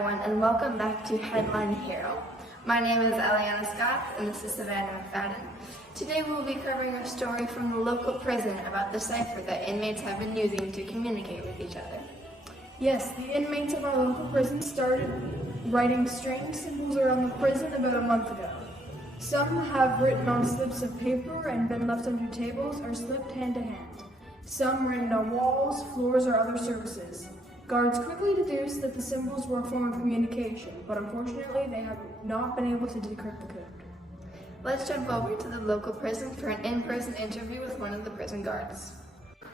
everyone, and welcome back to Headline Hero. My name is Eliana Scott, and this is Savannah McFadden. Today we'll be covering a story from the local prison about the cipher that inmates have been using to communicate with each other. Yes, the inmates of our local prison started writing strange symbols around the prison about a month ago. Some have written on slips of paper and been left under tables or slipped hand to hand. Some written on walls, floors, or other surfaces. Guards quickly deduced that the symbols were a form of communication, but unfortunately they have not been able to decrypt the code. Let's jump over to the local prison for an in-person interview with one of the prison guards.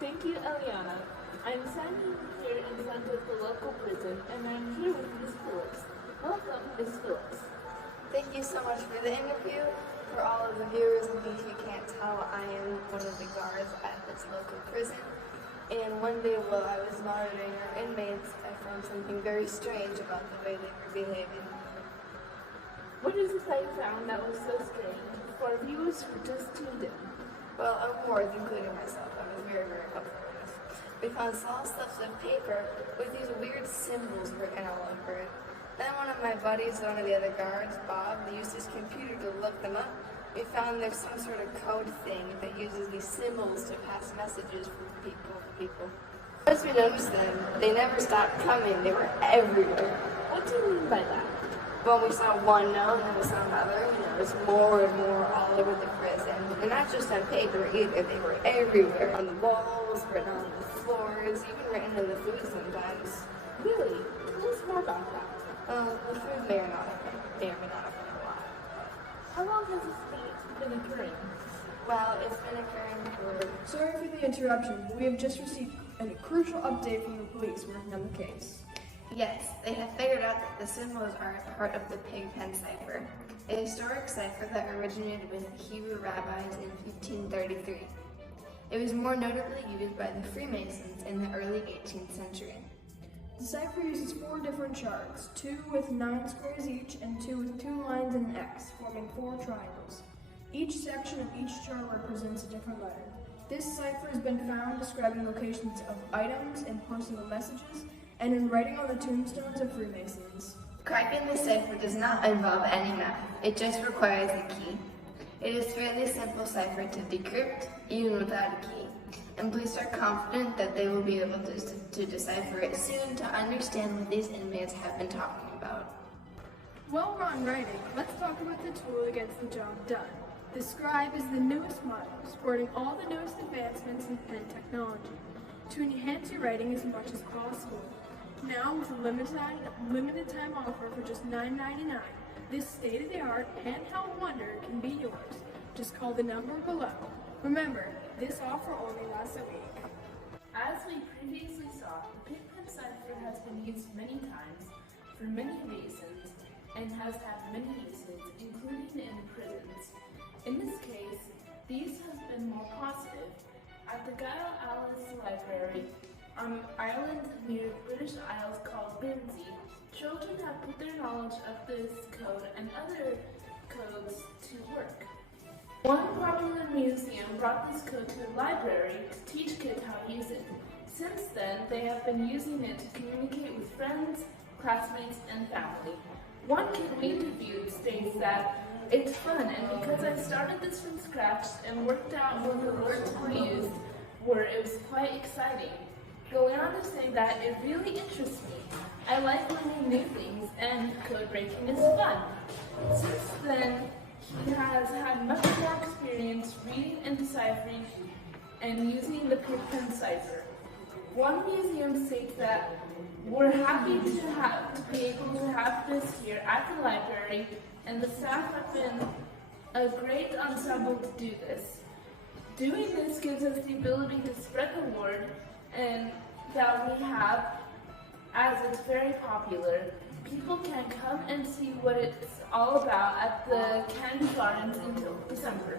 Thank you, Eliana. I'm standing here in front of the local prison, and I'm here with Miss Phillips. Welcome, Miss Phillips. Thank you so much for the interview. For all of the viewers, in case you can't tell, I am one of the guards at this local prison. And one day while I was monitoring our inmates, I found something very strange about the way they were behaving. What is it that you found that was so strange for viewers who just tuned in? Well, awards, including myself, I was very, very helpful with this. We found small slips of paper with these weird symbols written all over it. Then one of my buddies, one of the other guards, Bob, used his computer to look them up. We found there's some sort of code thing that uses these symbols to pass messages from people to people. Once we noticed them, they never stopped coming. They were everywhere. What do you mean by that? When we saw one note, and then we saw another, there's more and more all over the prison. And not just on paper either, they were everywhere. On the walls, written on the floors, even written in the food sometimes. Really? Tell us more about that. The food may or not have been a lot. How long has this been occurring? Well, it's been occurring for... Sorry for the interruption. We have just received a crucial update from the police working on the case. Yes, they have figured out that the symbols are a part of the Pigpen Cipher, a historic cipher that originated with the Hebrew rabbis in 1533. It was more notably used by the Freemasons in the early 18th century. The cipher uses 4 different charts, 2 with 9 squares each and 2 with 2 lines and an X, forming 4 triangles. Each section of each chart represents a different letter. This cipher has been found describing locations of items and personal messages, and in writing on the tombstones of Freemasons. Cracking the cipher does not involve any math, it just requires a key. It is a fairly simple cipher to decrypt, even without a key, and police are confident that they will be able to decipher it soon to understand what these inmates have been talking about. While we're on writing, let's talk about the tool that gets the job done. The scribe is the newest model, sporting all the newest advancements in pen technology to enhance your writing as much as possible. Now, with a limited time offer for just $9.99, this state-of-the-art handheld wonder can be yours. Just call the number below. Remember, this offer only lasts a week. As we previously saw, the Pigpen Cipher has been used many times for many reasons and has had many uses, including in prisons. In this case, these have been more positive. At the Guile Alice Library on an island near British Isles called Guernsey, children have put their knowledge of this code and other codes to work. One popular museum brought this code to the library to teach kids how to use it. Since then, they have been using it to communicate with friends, classmates, and family. One kid we interviewed states that it's fun, and because I started this from scratch and worked out what the words were used, it was quite exciting. Going on to say that it really interests me. I like learning new things, and code breaking is fun. Since then, he has had much more experience reading and deciphering and using the Pigpen Cipher. One museum states that we're happy to be able to have this here at the library, and the staff have been a great ensemble to do this. Doing this gives us the ability to spread the word and that we have, as it's very popular. People can come and see what it's all about at the Candy Gardens until December.